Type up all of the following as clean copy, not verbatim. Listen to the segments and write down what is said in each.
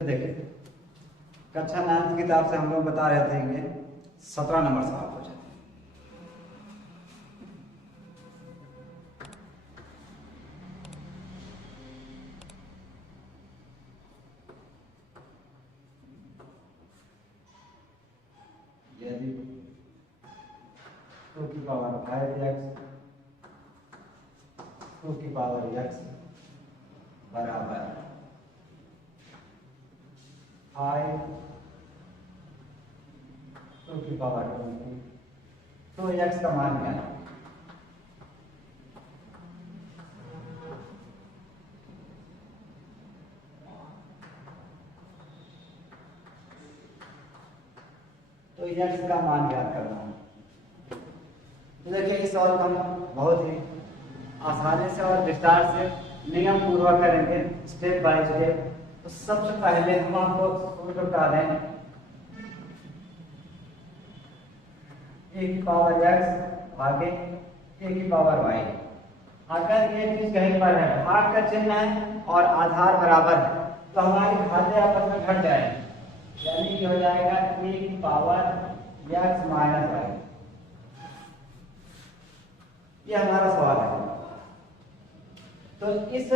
देखिए कक्षा 9 किताब से हम लोग बता रहे थे ये 17 नंबर सवाल पूछे थे। यदि 2 की पावर 5x 2 की पावर x बराबर 5 2 की पावर 20 तो x का मान क्या है? तो x का मान ज्ञात करना है। तो देखिए इस सवाल को हम बहुत ही आसानी से और विस्तार से नियम पूर्वक करेंगे स्टेप बाय स्टेप। तो सबसे पहले हम आपको सूत्र बता दें a की पावर x भागे a की पावर y। अगर ये चीज कहीं पर है, भाग का चिन्ह है और आधार बराबर है, तो हमारी घातें आपस में घट जाएंगे, यानी कि हो जाएगा a की पावर x माइनस y। ये हमारा सवाल है। तो इस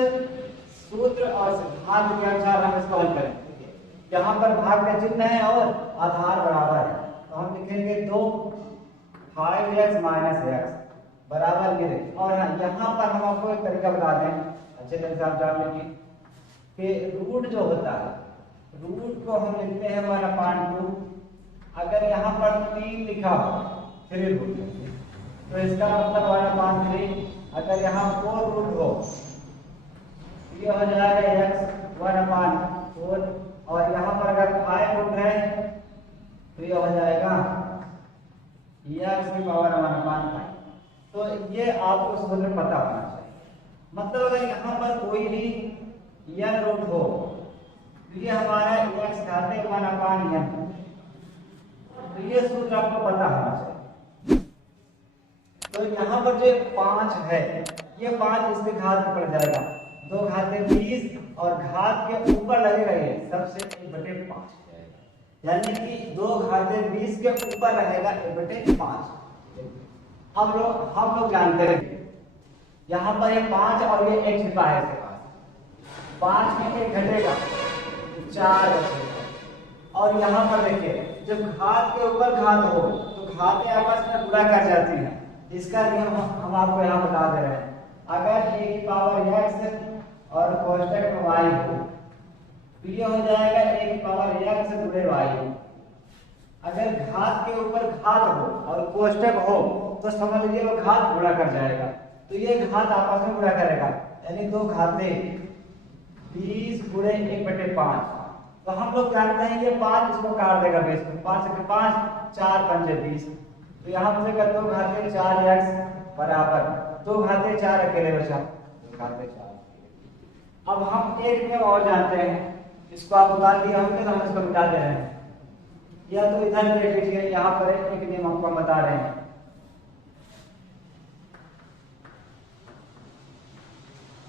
सूत्र और सिद्धांत के अनुसार हम इसको हल करेंगे। यहाँ पर भाग का चिन्ह है और आधार बराबर है, तो हम लिखेंगे 2 5x माइनस x बराबर ये। और हाँ, यहाँ पर हम आपको एक तरीका बता दें, अच्छे ढंग से आप जान लीजिए कि रूट जो होता है, रूट को हम लिखते हैं 1/2। अगर यहाँ पर 3 लिखा हो 3 रूट, तो इसका मतलब 1/3। अगर यहाँ 4 रूट हो, ये हो जाएगा x 1/4। और यहाँ पर अगर 5 रूट है तो ये हो जाएगा x की पावर 1/5। तो ये आपको सूत्र पता होना चाहिए। मतलब अगर यहाँ पर कोई भी n रूट हो तो ये हमारा x घाते 1/n, तो ये सूत्र आपको पता होना चाहिए। तो यहाँ पर जो 5 है, ये 5 इसके घात में पड़ जाएगा, 2 घाते 20 और घात के ऊपर लगे रहिए सबसे 1/5 जाएगा, यानी कि 2 घाते 20 के ऊपर रहेगा 1/5। हम लोग जानते हैं यहाँ पर ये 5 और ये 1 छिपा है इसके पास, 5 में 1 घटेगा 4 बचेगा। और यहाँ पर देखिए जब घात के ऊपर घात हो तो घातें आपस में गुणा कर जाती हैं। इसका नियम हम आपको यहाँ बता दे रहे हैं। अगर a की पावर x और कोष्टक में y हो तो ये हो जाएगा a की पावर x गुणे y। अगर घात के ऊपर घात हो और कोष्टक हो तो समझ लीजिए वो घात गुणा कर जाएगा, तो ये घात आपस में गुणा करेगा, यानी 2 घाते 20 गुणे 1/5। तो हम लोग जानते हैं ये 5 इसको काट देगा बेस में, 5 के 5 4 5 20। तो यहाँ पर 2 घाते 4x बराबर 2 घाते 4 अकेले बचा 2 घाते 4। अब हम एक नियम और जानते हैं, इसको आप उतार दिया होंगे तो हम इसको मिटा दे रहे हैं, या तो इधर देख लीजिए, यहाँ पर एक नियम आपको बता रहे हैं।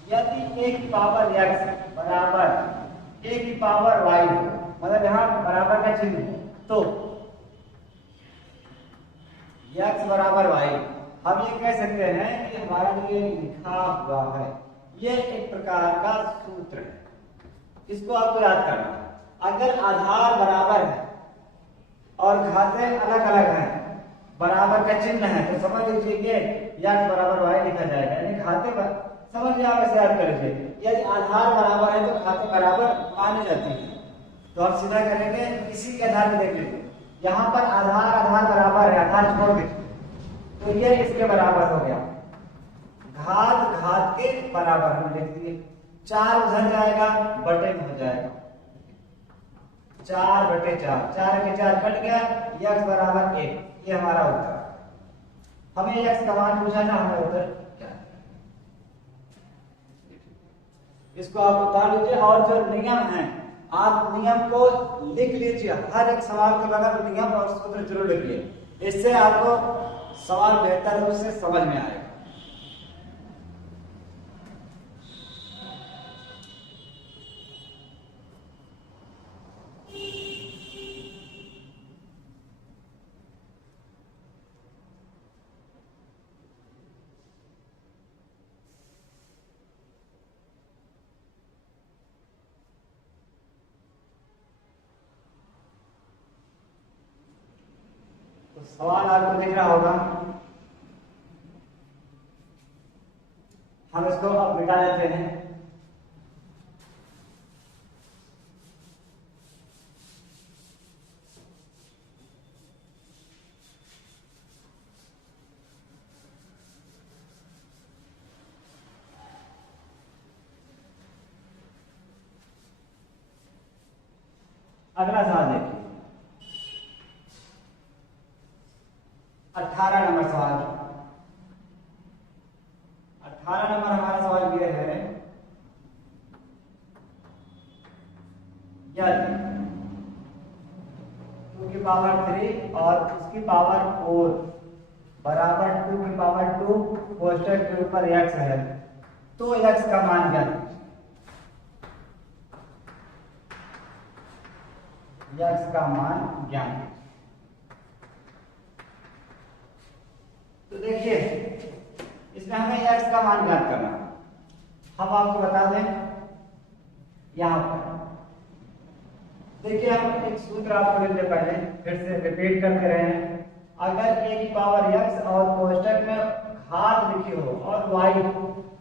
यदि a की पावर x बराबर a की पावर y, मतलब यहाँ बराबर का चिन्ह, तो x बराबर y, हम ये कह सकते हैं कि हमारा जो ये लिखा हुआ है ये एक प्रकार का सूत्र है, इसको आपको याद करना है। अगर आधार बराबर है और घातें अलग अलग हैं, बराबर का चिन्ह है, तो समझ लीजिए कि x बराबर y लिखा जाएगा, यानी घातें समझ में आप ऐसे याद कर लीजिए। यदि आधार बराबर है तो घातें बराबर मानी जाती है। तो हम सीधा करेंगे, इसी के आधार पर देख लीजिए, यहाँ पर आधार बराबर है, आधार छोड़ दीजिए, तो ये इसके बराबर हो गया, घात के बराबर हम लिख दिए। 4 उधर जाएगा बटे में हो जाएगा 4/4, 4 के 4 कट गया, x बराबर 1। ये हमारा उत्तर। हमें x का मान पूछा था, हमें उत्तर क्या है इसको आप बता लीजिए। और जो नियम है आप नियम को लिख लीजिए, हर एक सवाल के बगैर नियम और सूत्र जरूर लिखिए, इससे आपको सवाल बेहतर रूप से समझ में आएगा। तो सवाल आपको दिख रहा होगा। हम इसको अब मिटा देते हैं। अगला सवाल देखिए, 18 नंबर सवाल। 18 नंबर हमारा सवाल ये है, यदि 2 की पावर 3 और उसकी पावर 4 बराबर 2 की पावर 2 कोष्टक के ऊपर x है, तो x का मान ज्ञात। x का मान ज्ञात। तो देखिए, इसमें हमें x का मान ज्ञात करना। हम आपको बता दें, यहां पर देखिए, हम एक सूत्र आपको लिखते पहले फिर से रिपीट करते रहे हैं। अगर a की पावर x और कोष्टक में घात लिखी हो और y,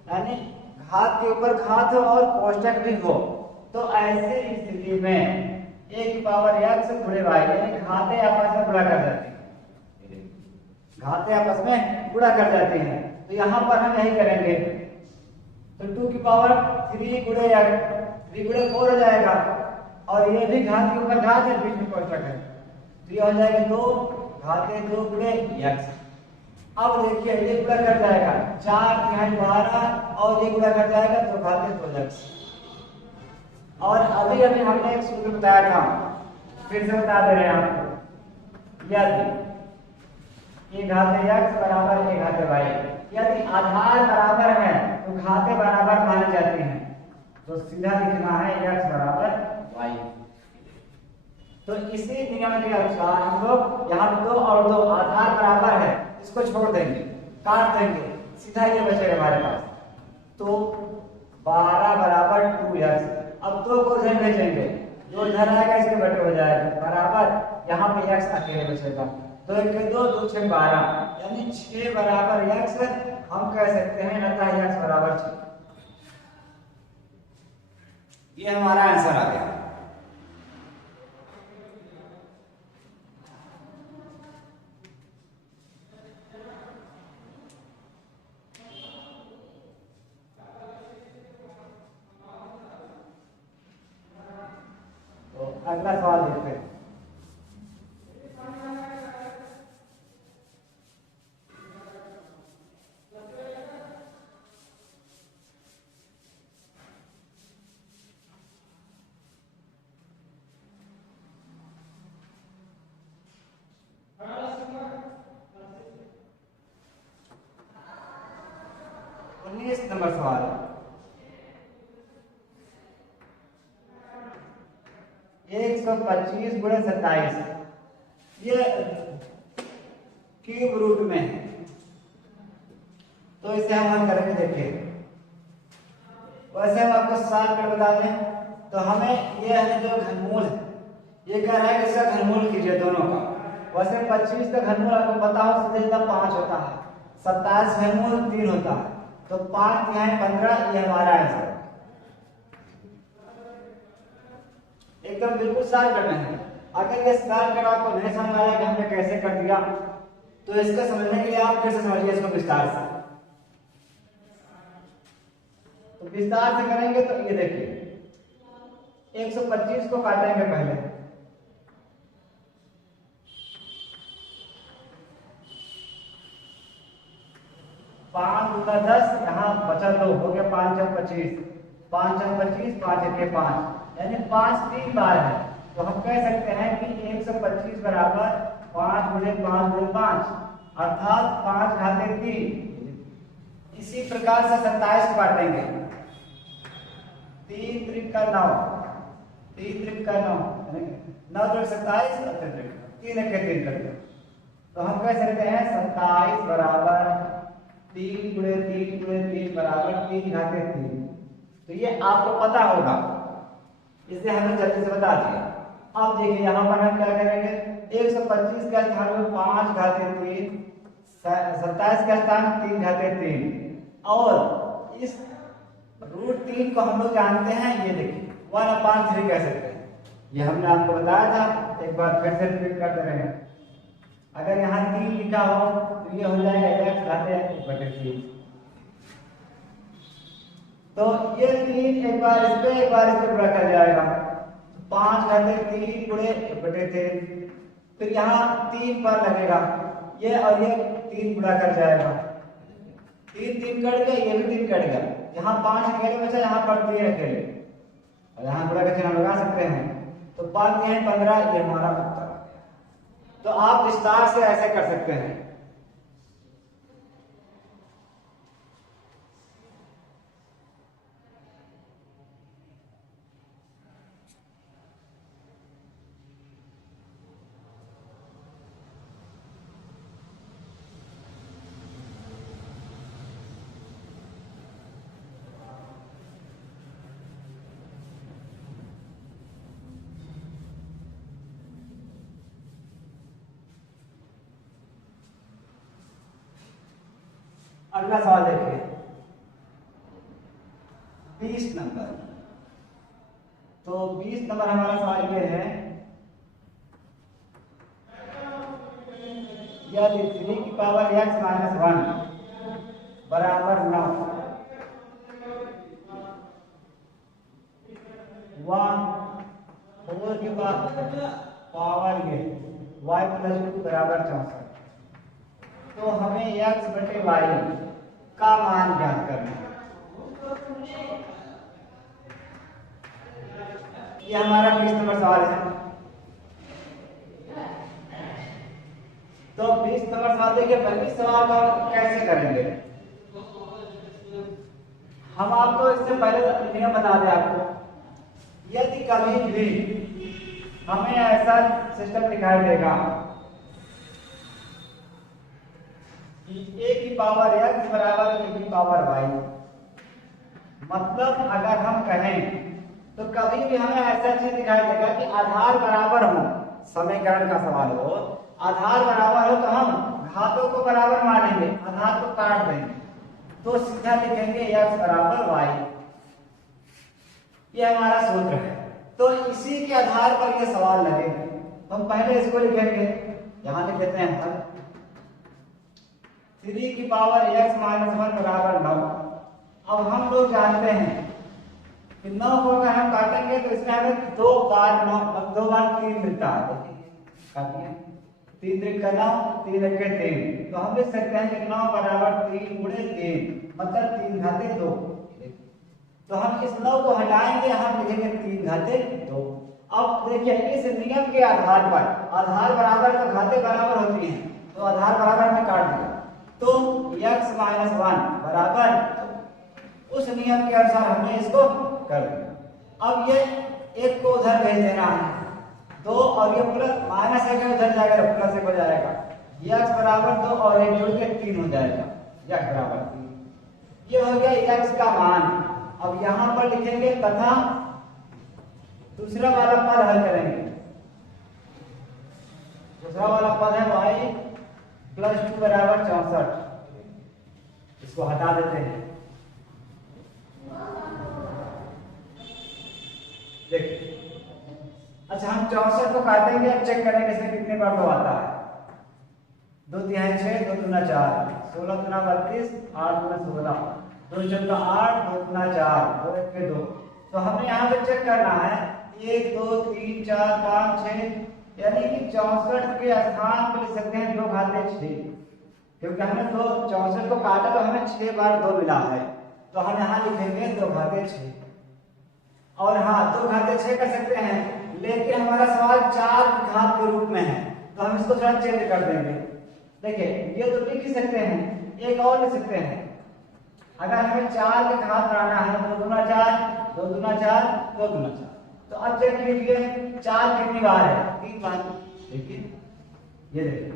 यानी घात के ऊपर घात हो और कोष्टक भी हो, तो ऐसी स्थिति में a की पावर x गुणे y, यानी घातें आपस में गुणा कर जाती हैं। घातें आपस में गुणा कर जाती हैं, तो यहां पर हम यही करेंगे। तो 2 की पावर 3 गुणे x, 3 गुणे 4 हो जाएगा, और ये भी घात के ऊपर घात है, बीच में कोष्टक है, तो ये हो जाएगा 2 घातें 2 गुणे x। अब देखिए, ये गुणा कर जाएगा 4 3 12, और ये गुणा कर जाएगा तो घातें 2x। और अभी अभी हमने एक सूत्र बताया था, फिर से बता दे रहे हैं आपको। यदि ये घाते x बराबर ये घाते y, यदि आधार बराबर है तो घाते बराबर मानी जाती हैं, तो सीधा लिखना है x बराबर y। तो इसी नियम के अनुसार हम लोग यहाँ 2 और 2 आधार बराबर है, इसको छोड़ देंगे, काट देंगे, सीधा ये बचेगा हमारे पास। तो 12 बराबर 2x। अब 2 को इधर भेजेंगे, जो इधर आएगा इसके बटे हो जाएगा, बराबर यहाँ पे x अकेले बचेगा। 2 1 2 2 6 12, यानी 6 बराबर x हम कह सकते हैं, अतः x बराबर 6। ये हमारा आंसर आ गया। अगला सवाल देखते हैं। नंबर सवाल, 125 गुणे 27, ये क्यूब रूट में है, तो इसे हम हल करेंगे। देखिए, वैसे हम आपको सॉल्व कर बता दें, तो हमें यह है जो घनमूल है, ये कह रहा है कि इसका घनमूल कीजिए दोनों का। वैसे 25 का घनमूल आपको पता हो, सीधे 5 होता है, 27 घनमूल 3 होता है, तो 5 यहाँ 15, ये हमारा आंसर। एकदम बिल्कुल सॉल्व करना है। अगर ये सॉल्व कर आपको नहीं समझ आया कि हमने कैसे कर दिया, तो इसको समझने के लिए आप फिर से समझिए इसको विस्तार से। तो विस्तार से करेंगे तो ये देखिए, 125 को काटेंगे पहले, पांच गुना 10, यहाँ बचा 2, हो गया 5 × 25, 5 × 25, 5 × 5, यानी 5 3 बार है। तो हम कह सकते हैं कि 125 बराबर 5 गुणे 5 गुणे 5, अर्थात 5 घाते 3। इसी प्रकार से 27 को काटेंगे, 3 त्रिक का 9, 3 त्रिक का 9, 9 त्रिक 27 और 3 के 3 कर दो, तो हम कह सकते हैं 27 बराबर 3 गुणे 3 गुणे 3 बराबर 3 घाते 3। तो ये आपको पता होगा, इसलिए हमने जल्दी से बता दिया। अब देखिए यहाँ पर हम क्या करेंगे, 125 के स्थान में 5 घाते 3, 27 के स्थान 3 घाते 3, और इस √3 को हम लोग जानते हैं, ये देखिए 1/3 कह सकते हैं। ये हमने आपको बताया था, एक बार फिर से रिपीट कर दे रहे हैं। अगर यहाँ 3 लिखा हो तो ये हो जाएगा x घाते 1/3। तो ये 3 एक बार इस पे गुणा कर जाएगा, 5 घाते 3 गुणे 1/3। फिर यहाँ 3 पर लगेगा, ये और ये 3 गुणा कर जाएगा, 3 कट गया, ये भी 3 कट गया, यहाँ 5 अकेले बचा, यहाँ पर 3 अकेले, और यहाँ गुणा का चिन्ह लगा सकते हैं। तो 5 यहाँ 15, ये हमारा उत्तर। तो आप विस्तार से ऐसे कर सकते हैं। अगला सवाल देखिए, 20 नंबर। तो 20 नंबर हमारा सवाल ये है, यदि 3 की पावर x - 1 बराबर 9, 4 की पावर ये y + 2 बराबर 64, तो हमें x बटे y का मान ज्ञात करना है। ये हमारा 20 नंबर सवाल है। तो 20 नंबर सवाल देखिए, 25 सवाल को हम कैसे करेंगे। हम आपको इससे पहले नियम बता दें आपको, यदि कभी भी हमें ऐसा सिस्टम दिखाई देगा a की पावर x बराबर a की पावर y, मतलब अगर हम कहें तो कभी भी हमें ऐसा चीज दिखाई देगा कि आधार बराबर हो, समीकरण का सवाल हो, आधार बराबर हो तो हम घातों को बराबर मानेंगे, आधार को काट देंगे, तो सीधा लिखेंगे x बराबर y। ये हमारा सूत्र है। तो इसी के आधार पर ये सवाल लगेगा। हम पहले इसको लिखेंगे, यहां लिख देते हैं हल। 3 की पावर x - 1 बराबर 9। अब हम लोग जानते हैं कि 9 को अगर हम काटेंगे तो इसमें हमें 2 बार 3 मिलता है। काटिए, 3 3 का 9, 3 1 के 3, तो हम लिख सकते हैं कि 9 बराबर 3 गुणे 3, मतलब 3 घाते 2। तो हम इस 9 को हटाएंगे, हम लिखेंगे 3 घाते 2। अब देखिए, इस नियम के आधार पर आधार बराबर तो घाते बराबर होती हैं, तो आधार बराबर में काट दिया, तो x - 1 बराबर, उस नियम के अनुसार हमने इसको कर दिया। अब ये एक को उधर भेज देना है, 2 और ये प्लस -1 उधर जाएगा, प्लस 1 हो जाएगा, x बराबर 2 और 1 जोड़ के 3 हो जाएगा, x बराबर 3। ये हो गया x का मान। अब यहां पर लिखेंगे तथा दूसरा वाला पद हल करेंगे। दूसरा वाला पद है y + 2 बराबर 64, इसको हटा देते हैं। देखिए, अच्छा हम 64 को काटेंगे, अब चेक करेंगे इसमें कितने बार 2 आता है। 2 तिहाई 6, 2 दूना 4, 16 दूना 32, 8 दूना 16, 2 चौका 8, 2 दूना 4, 2 1 के 2। तो हमें यहाँ पे चेक करना है 1 2 3 4 5 6, यानी कि 64 के स्थान पर लिख सकते हैं 2 घाते 6, क्योंकि हमने 64 को काटा तो हमें 6 बार 2 मिला है, तो हम यहाँ लिखेंगे 2 घाते 6। और हाँ, 2 घाते 6 कर सकते हैं, लेकिन हमारा सवाल 4 घात के रूप में है, तो हम इसको थोड़ा चेंज कर देंगे। देखिए, ये तो लिख ही सकते हैं, एक और लिख सकते हैं। अगर हमें 4 के घात बनाना है, 2 दूना 4, 2 दूना 4, 2 दूना 4, तो अब चेक कीजिए 4 कितनी बार है, 3 बार। देखिए, ये देखिए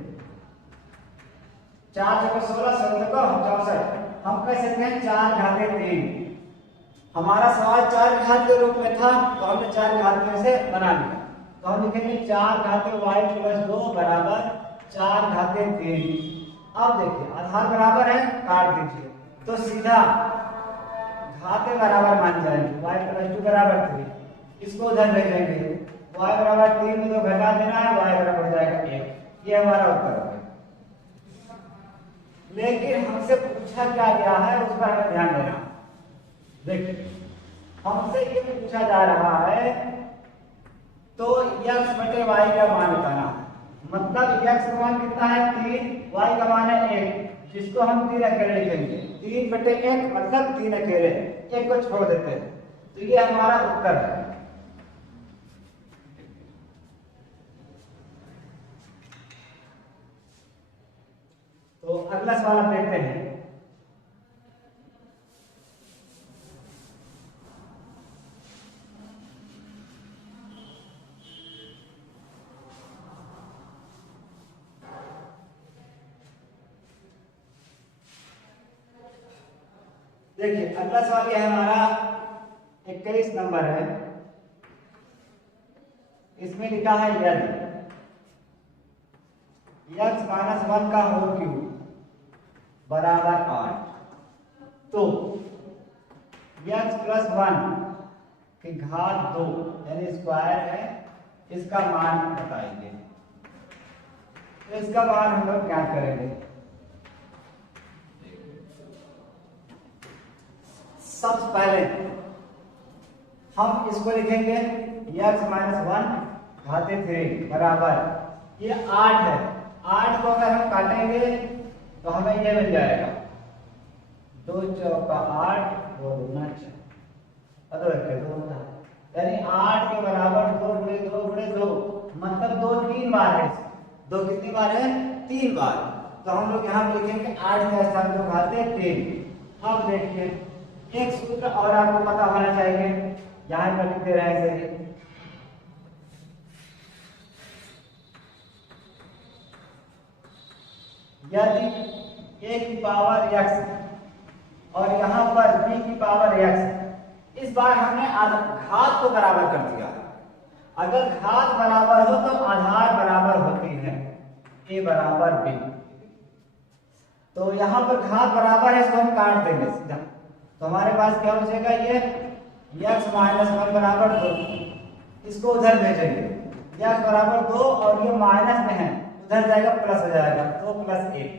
4 चौका 16, 16 को 64, हम कह सकते हैं 4 घाते 3। हमारा सवाल 4 घात के रूप में था, तो हमने 4 घात में से बना लिया, तो हम लिखेंगे 4 घाते y प्लस 2 बराबर 4 घाते 3। अब देखिए आधार बराबर है, काट दीजिए तो सीधा घाते बराबर मान जाएंगे, y प्लस 2 बराबर 3, इसको उधर भेजेंगे, y बराबर 3 में तो घटा देना है, y बराबर हो जाएगा 1। ये हमारा उत्तर है। लेकिन हमसे पूछा क्या गया है उस पर हमें ध्यान देना। देखिए हमसे ये पूछा जा रहा है तो x बटे y का मान बताना है। मतलब x का मान कितना है 3, y का मान है 1, जिसको हम 3 अकेले लिखेंगे। 3 बटे 1 मतलब 3 अकेले, 1 को छोड़ देते हैं, तो ये हमारा उत्तर है। तो अगला सवाल आप देखते हैं। देखिए अगला सवाल यह हमारा 21 नंबर है। इसमें लिखा है यदि x माइनस 1 का होल क्यूब बराबर 8 तो x प्लस 1 की घात 2 यानी स्क्वायर है, इसका मान बताइए। तो इसका मान हम लोग क्या करेंगे, सबसे पहले हम इसको लिखेंगे x माइनस 1 घाते 3 बराबर ये 8 है। 8 को अगर हम काटेंगे तो हमें ये मिल जाएगा 2 चौका 8, 2 दूना 6, यानी 8 के बराबर 2 गुणे 2 गुणे 2, मतलब 2 3 बार है। 2 कितनी बार है 3 बार। तो हम लोग यहाँ लिखेंगे 8 के स्थान 2 घाते 3। अब देखिए एक सूत्र और आपको पता होना चाहिए, यहां पर लिख दे रहे हैं सही। यदि a की पावर x और यहां पर b की पावर x, इस बार हमने घात को बराबर कर दिया। अगर घात बराबर हो तो आधार बराबर होती है, a बराबर b। तो यहां पर घात बराबर है, इसको हम काट देंगे सीधा। तो हमारे पास क्या बचेगा, ये x माइनस 1 बराबर 2, इसको उधर भेजेंगे। x बराबर 2 और ये माइनस में है, उधर जाएगा प्लस हो जाएगा, 2 प्लस 1,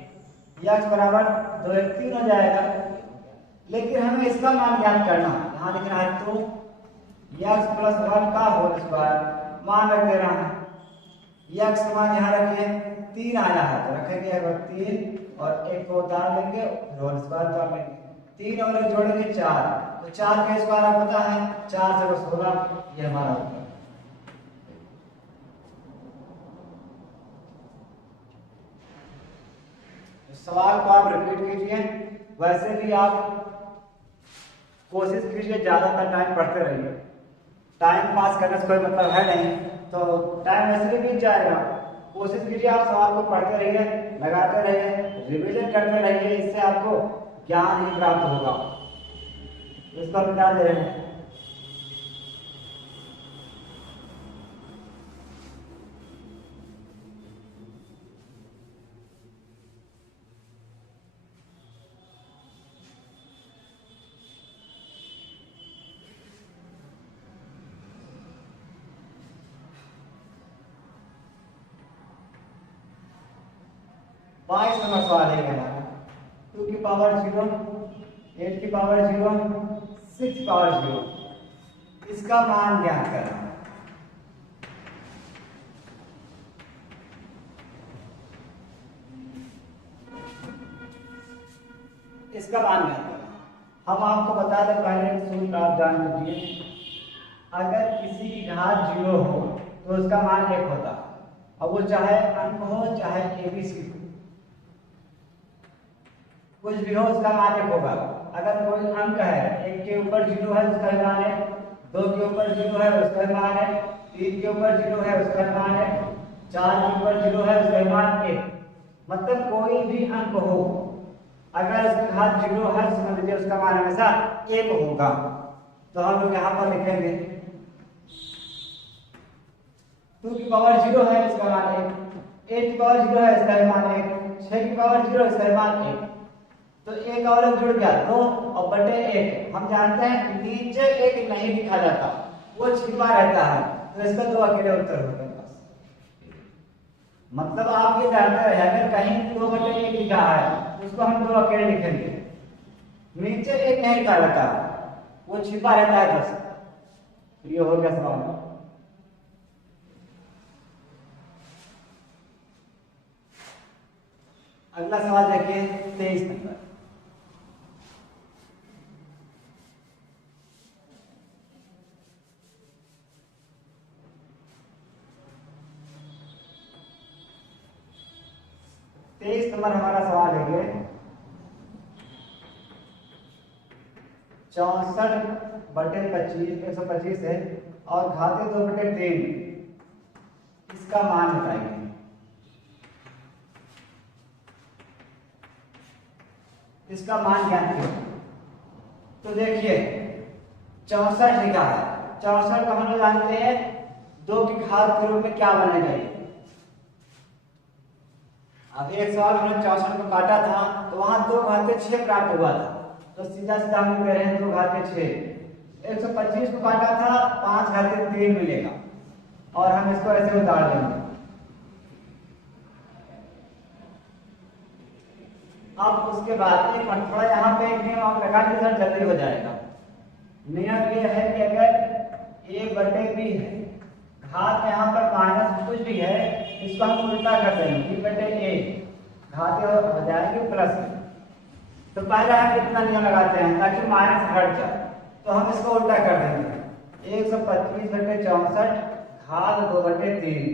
x बराबर 2 1 3 हो जाएगा। लेकिन हमें इसका मान ज्ञात करना है, यहाँ लिखना है तो x प्लस 1 का होल स्क्वायर मान रख दे रहा है। x का मान यहाँ रखिए 3 आया है तो रखेंगे 3 और 1 को उतार लेंगे, होल स्क्वायर उतार लेंगे, 3 और 1 जोड़ेंगे 4, तो 4 का स्क्वायर आप पता है 4 से 16, ये हमारा उत्तर। सवाल को आप रिपीट कीजिए, वैसे भी आप कोशिश कीजिए ज्यादातर टाइम पढ़ते रहिए। टाइम पास करने से कोई मतलब है नहीं, तो टाइम वैसे भी बीत जाएगा। कोशिश कीजिए आप सवाल को पढ़ते रहिए, लगाते रहिए, रिवीजन करते रहिए, इससे आपको ज्ञान ही प्राप्त होगा। इसको हम क्या दे रहे हैं, बाईस नंबर सवाल है हमारा। 2 की पावर 0, 8 की पावर 0, 6 की पावर 0, इसका मान ज्ञात करना है। इसका मान ज्ञात करना, हम आपको बता दें पहले सूत्र आप जान लीजिए। अगर किसी की घात 0 हो तो उसका मान 1 होता, अब वो चाहे अंक हो चाहे एबीसी हो, कुछ भी हो उसका मान 1 होगा। अगर कोई अंक है, 1 के ऊपर 0 है उसका मान है, 2 के ऊपर 0 है उसका मान है, 3 के ऊपर 0 है उसका मान है, 4 के ऊपर 0 है उसका मान 1। मतलब कोई भी अंक हो, अगर उसकी घात 0 है समझ लीजिए उसका मान हमेशा 1 होगा। तो हम लोग यहाँ पर लिखेंगे 2 की पावर 0 है इसका मान 1, 8 की पावर 0 है इसका मान 1, 6 की पावर 0 इसका मान 1। तो एक और एक जुड़ गया 2 और बटे 1। हम जानते हैं नीचे एक नहीं लिखा जाता, वो छिपा रहता है, तो इसका 2 अकेले उत्तर होगा। मतलब आप ये जानते हैं अगर कहीं 2 बटे 1 लिखा है उसको हम 2 अकेले लिखेंगे, नीचे एक नहीं लिखा रहता, वो छिपा रहता है बस। तो ये हो गया सवाल। अगला सवाल देखिए 23 नंबर। हमारा सवाल है 64/25 125 है और घाते 2/3 इसका मान बताइए। इसका मान ज्ञात किया। तो देखिए 64 लिखा है, 64 को हम लोग जानते हैं 2 की घात के रूप में क्या बनेगा ये। अब एक सवाल हमने 64 को काटा था तो वहां 2 घाते 6 प्राप्त हुआ था, तो सीधा सीधा हम कह रहे हैं 2 घाते 6। 125 को काटा था 5 घाते 3 मिलेगा और हम इसको ऐसे उतार देंगे। अब उसके बाद एक थोड़ा यहाँ पे एक नियम आप लगा दीजिए, जल्दी हो जाएगा। नियम ये है कि अगर a/b है, घात में यहाँ पर माइनस कुछ भी है, इसको हम उल्टा कर देंगे, b/a घाते हो जाएंगे प्लस। तो पहले हम इतना नियम लगाते हैं ताकि माइनस हट जाए, तो हम इसको उल्टा कर देंगे 125/64 घात 2/3।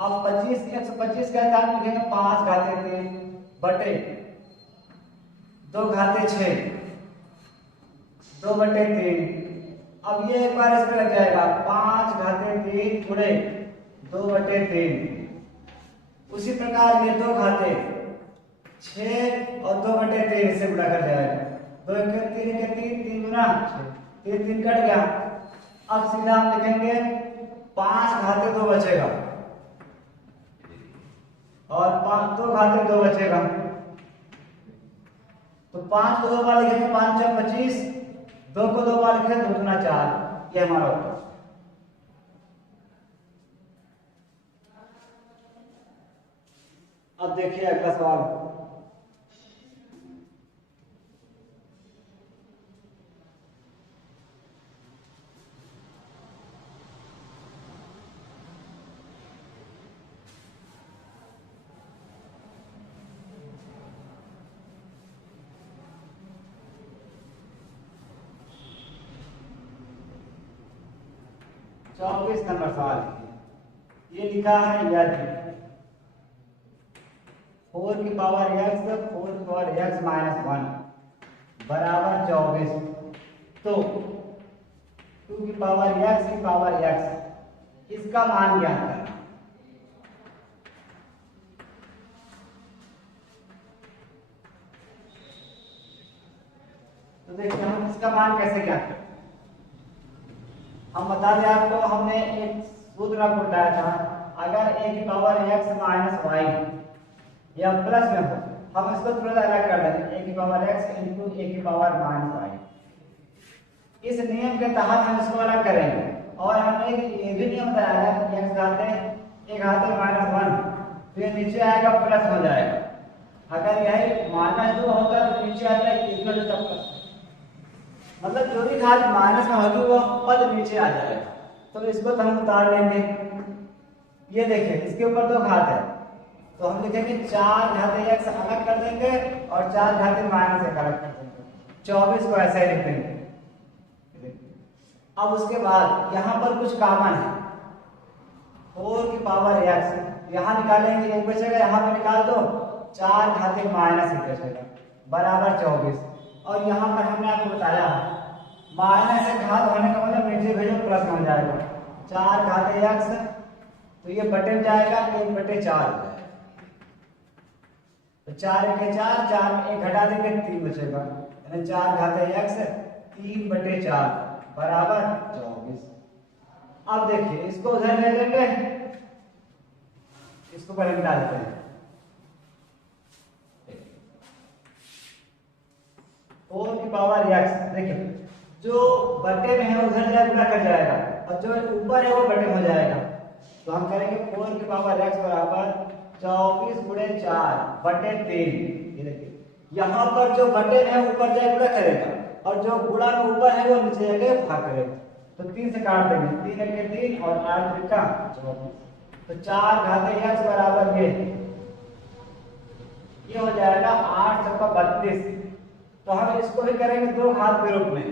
अब 125 का स्थान लिखेंगे 5 घाते 3 बटे 2 घाते 6 2/3। अब ये एक बार इसमें लग जाएगा 5 घाते 3 गुणे 2/3। उसी प्रकार ये 2 घाते 6 और 2/3 से गुणा कर जाएगा। 2 के 3 के 3 3 गुना 6 3 कट गया। अब सीधा हम लिखेंगे 5 घाते 2 बचेगा और 2 घाते 2 बचेगा। तो 5 को 2 बार लिखेंगे 5 × 25, 2 को 2 बार लिखेंगे 2 × 4। ये हमारा उत्तर। अब देखिए अगला सवाल। चौबीस नंबर सवाल ये लिखा है यदि 4 की पावर x 4 की पावर x माइनस 1 बराबर 24, तो 2 की पावर x की पावर x इसका मान ज्ञात करना। तो देखिए हम इसका मान कैसे ज्ञात करते हैं। हम बता दें आपको, हमने एक सूत्र आपको बताया था, अगर a की पावर x माइनस वाई या प्लस में हो, हम इसको थोड़ा अलग कर देंगे a की पावर x इंटू a की पावर माइनस वाई। इस नियम के तहत हम इसको अलग करेंगे। और हमने ये भी नियम बताया है कि x घाते a घाते माइनस 1 फिर नीचे आएगा प्लस हो जाएगा। अगर यही माइनस 2 होता तो नीचे आता है इक्वल टू प्लस, मतलब जो भी घात माइनस में होगी वो पद नीचे आ जाएगा। तो इसको तो हम उतार लेंगे। ये देखिए इसके ऊपर 2 घात है, तो हम लिखेंगे 4 घाते x अलग कर देंगे और 4 घाते माइनस 1 अलग कर देंगे। 24 को ऐसे ही लिख देंगे। अब उसके बाद यहाँ पर कुछ कॉमन है, 4 की पावर x यहाँ निकालेंगे 1 बचेगा, यहाँ पर निकाल दो 4 घाते माइनस 1 बचेगा बराबर 24। और यहाँ पर हमने आपको बताया माइनस 1 घात होने का मतलब नीचे भेजो प्लस में हो जाएगा 4 घाते x, तो ये बटे में जाएगा 1/4 हो जाएगा। तो 4 × 4 4 में 1 घटा देंगे 3 बचेगा, यानी 4 घाते x 3/4 बराबर 24। अब देखिए इसको उधर ले लेंगे, इसको पहले मिटा देते हैं। 4 की पावर x, देखिए जो बटे में है उधर जाकर गुणा कर जाएगा और जो ऊपर है वो बटे में हो जाएगा। तो हम करेंगे 4 की पावर x बराबर 24 गुणे 4 बटे 3। ये देखिए यहाँ पर जो बटे में है ऊपर जाकर गुणा करेगा और जो गुणा में ऊपर है वो नीचे जाकर भाग करेगा। तो 3 से काट देंगे, 3 एक 3 और 8 का 24। तो 4 घाते x बराबर ये हो जाएगा 8 चौका 32। तो हम इसको भी करेंगे 2 घात के रूप में,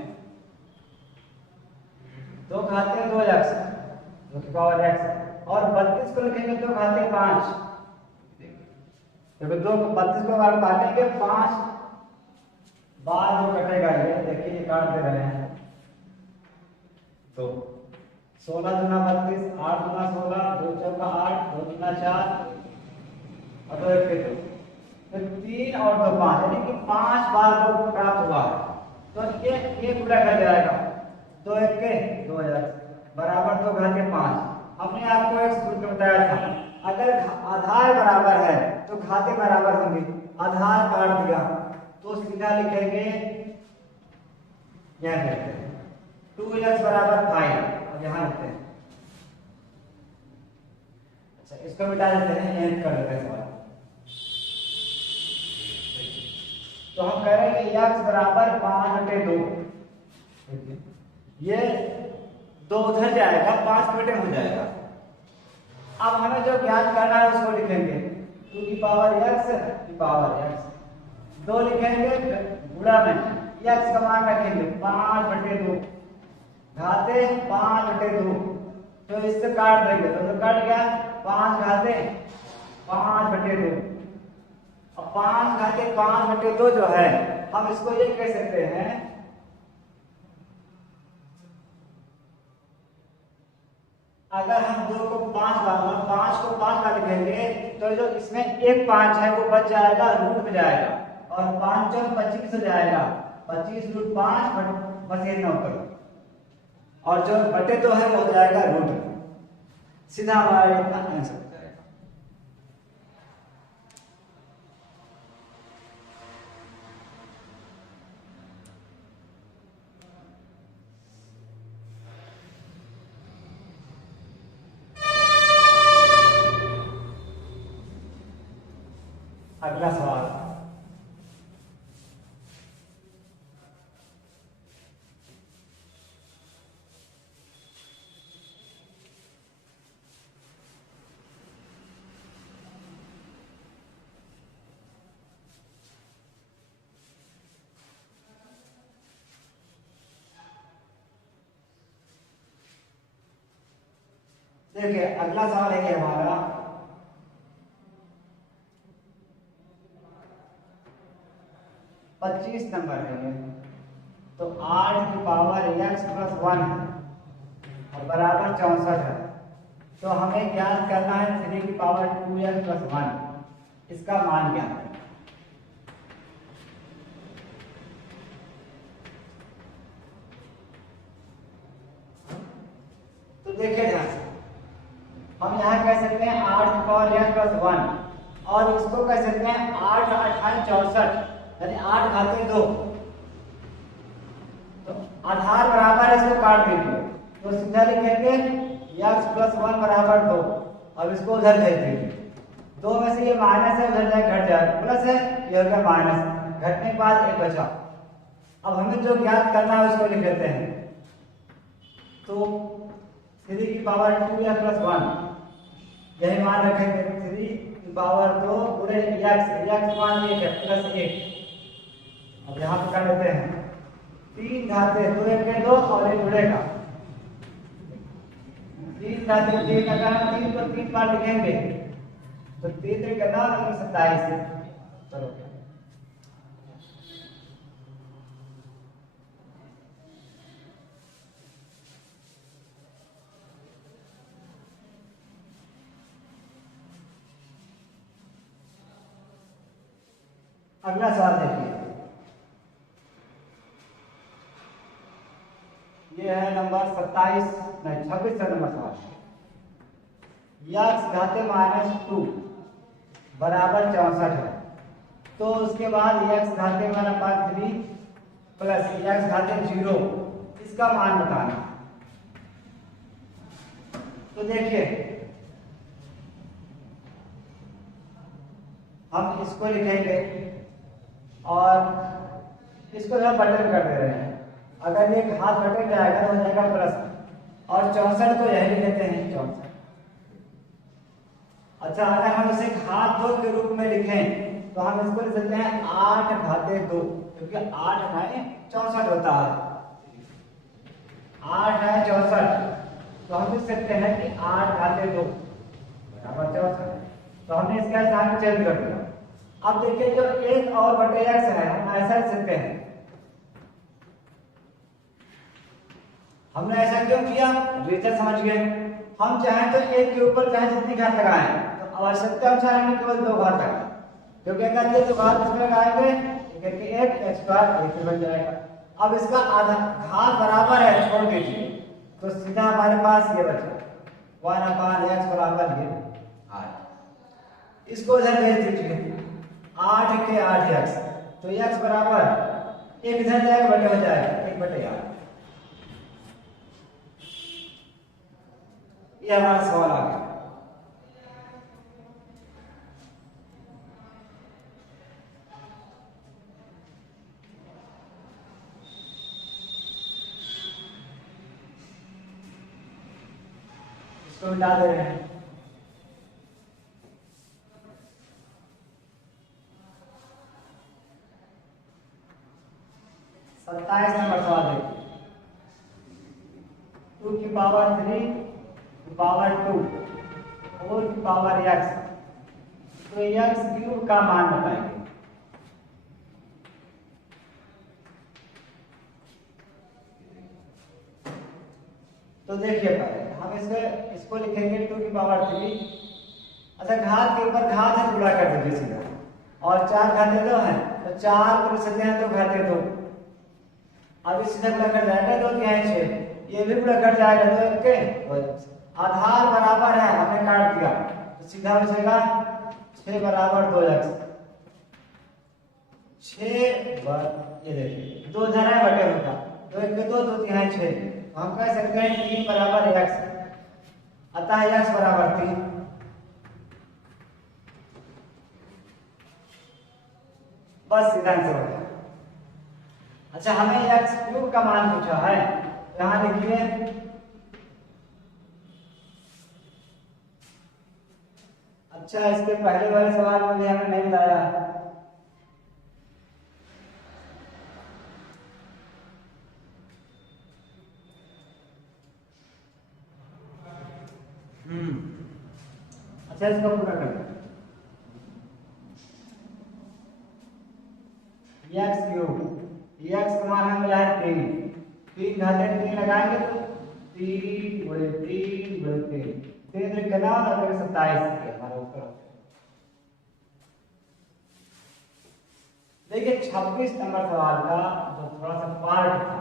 2 घाते 2x 2 की पावर x और 32 को लिखेंगे 2 घाते 5, क्योंकि 2 को 32 को अगर काटेंगे 5 बार जो कटेगा ये देखिए ये काट दे रहे हैं। तो 16 दूना 32, 8 दूना 16, 2 चौका 8, 2 दूना 4 और 2 एक 2। तो 3 और 2 5, यानी कि 5 बार जो प्राप्त हुआ है। तो ये पूरा कर जाएगा 2 एक 2000 बराबर 2 घाते 5। हमने आपको एक सूत्र बताया था, अगर आधार बराबर है तो घाते बराबर होंगे। आधार काट दिया तो सीधा लिखेंगे, यहां लिखते हैं 2x बराबर 5, अब यहां लिखते हैं। अच्छा इसको मिटा देते हैं, एंड कर देते हैं सवाल। तो हम करेंगे x बराबर 5/2, ये 2 उधर जाएगा 5 बेटे हो जाएगा। अब हमें जो ज्ञात करना है उसको लिखेंगे 2 की पावर x की पावर x, 2 लिखेंगे गुणा में x का मान रखेंगे 5/2 घाते 5/2। तो इससे काट देंगे तो कट गया 5 घाते 5/2। अब 5 घाते 5/2 जो है हम इसको ये कह सकते हैं, अगर हम 2 को 5 बार लिखेंगे तो जो इसमें एक 5 है वो बच जाएगा, रूट में जाएगा और 5 चौक 25 हो जाएगा, 25 रूट 5 बस ये 9 करो और जो बटे 2 है वो हो जाएगा रूट में। सीधा हमारा इतना आंसर हो जाएगा। अगला सवाल, देखिए अगला सवाल है कि हमारा 25 नंबर है ये। तो 8 की पावर x प्लस 1 और बराबर 64 है। तो हमें ज्ञात करना है 3 की पावर 2x प्लस 1, इसका मान ज्ञात करना। तो देखिए ध्यान से, हम यहाँ कह सकते हैं 8 की पावर x प्लस 1 और इसको कह सकते हैं 8 8 64, यानी 8 घाते 2। तो आधार बराबर है, इसको काट दीजिए तो सीधा लिखेंगे x प्लस 1 बराबर 2। अब इसको उधर भेज दीजिए, 2 में से ये माइनस है उधर जाए घट जाए, प्लस है ये हो गया माइनस, घटने के बाद एक बचा। अब हमें जो ज्ञात करना है उसको लिख देते हैं। तो 3 की पावर 2x प्लस 1 यही मान रखेंगे, 3 की पावर 2 गुणे x मान 1 है प्लस 1। अब यहाँ पे कर लेते हैं 3 घाते 2 एक 2 और एक जुड़ेगा 3 घाते 3। अगर हम 3 को 3 बार लिखेंगे तो 3 3 का 9 और 27। चलो अगला सवाल देखिए, ये है नंबर 27 नहीं 26 नंबर सवाल, x घाते -2 बराबर 64 है, तो उसके बाद x घाते -3 प्लस x घाते 0 इसका मान बताना। तो देखिए हम इसको लिखेंगे और इसको थोड़ा बटन कर दे रहे हैं। अगर ये घात बटन जाएगा तो हो जाएगा प्लस, और 64 को यही लिख लेते हैं 64। अच्छा, अगर हम इसे घात 2 के रूप में लिखें तो हम इसको लिख सकते हैं 8 घाते 2, क्योंकि 8 घाते 64 होता है। 8 है 64, तो हम लिख सकते हैं कि 8 घाते 2 बराबर 64। तो हमने इसका स्थान चेंज कर दिया। अब देखिए जो 1 और बटे x है हम ऐसा लिख सकते हैं। हमने ऐसा क्यों किया, रीजन समझ गए। हम चाहें तो 1 के ऊपर चाहे जितनी घात लगाएं, तो आवश्यकता अनुसार हमने केवल 2 घात लगाए, क्योंकि अगर ये 2 घात इसमें लगाएंगे क्योंकि 1 x स्क्वायर 1 बन जाएगा। अब इसका आधा घात बराबर है, छोड़ दीजिए, तो सीधा हमारे पास ये बचा 1/x बराबर ये 8। इसको इधर भेज दीजिए, 8 के 8x, तो x बराबर 1 इधर जाएगा बटे हो जाएगा 1/8। ये हमारा सवाल आ गया। इसको मिटा दे रहे हैं। सत्ताईस नंबर सवाल देखिए, 2 की पावर 3 की पावर 2 4 की पावर x, तो x क्यूब का मान बताएंगे। तो देखिए पहले हम इसको लिखेंगे 2 की पावर 3। अच्छा, घात के ऊपर घात है गुणा कर दीजिए सीधा, और 4 घाते 2 है तो 4 को लिख सकते हैं 2 घाते 2। अब इस सीधा गुणा कर जाएगा 2 तिहाई 6, ये भी गुणा कर जाएगा 2 के, आधार बराबर है हमने काट दिया, तो सीधा बचेगा 6 बराबर 2x। 6 ये देखिए 2 इधर है बटे होगा, 2 1 के 2 2 तिहाई 6, हम कह सकते हैं 3 बराबर x, अतः x बराबर 3। बस सीधा आंसर हो गया। अच्छा, हमें x क्यूब का मान पूछा है, यहां लिखिए अच्छा, इसके पहले वाले सवाल में भी हमें नहीं बताया। अच्छा, इसको पूरा कर लें। x क्यूब, x का मान हमें मिला है 3, 3 घाते 3 लगाएंगे तो 3 गुणे 3 गुणे 3, 3 कितना और 27 हमारा उत्तर। देखिए 26 नंबर सवाल का जो थोड़ा सा पार्ट था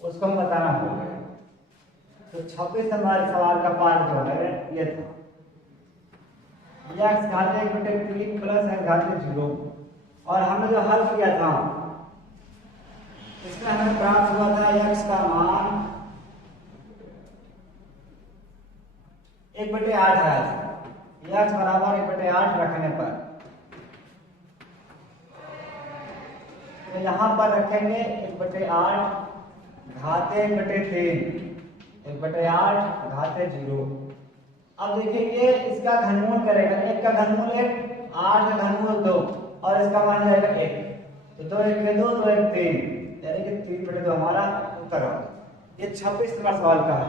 उसको हम बताना भूल गए। तो 26 नंबर सवाल का पार्ट जो है ये था x घाते 1/3 प्लस x घाते 0, और हमने जो हल किया था इसमें हमें प्राप्त हुआ था x का मान 1/8 आया था। x बराबर 1/8 रखने पर तो यहाँ पर रखेंगे 1/8 घाते 1/3, 1/8 घाते 0। अब देखिए ये इसका घनमूल करेगा, 1 का घनमूल 1, 8 का घनमूल 2, और इसका मान जाएगा 1, तो 2 1 के 2 2 1 3, यानी कि 3/2 हमारा उत्तर होगा। ये 26 नंबर सवाल का है।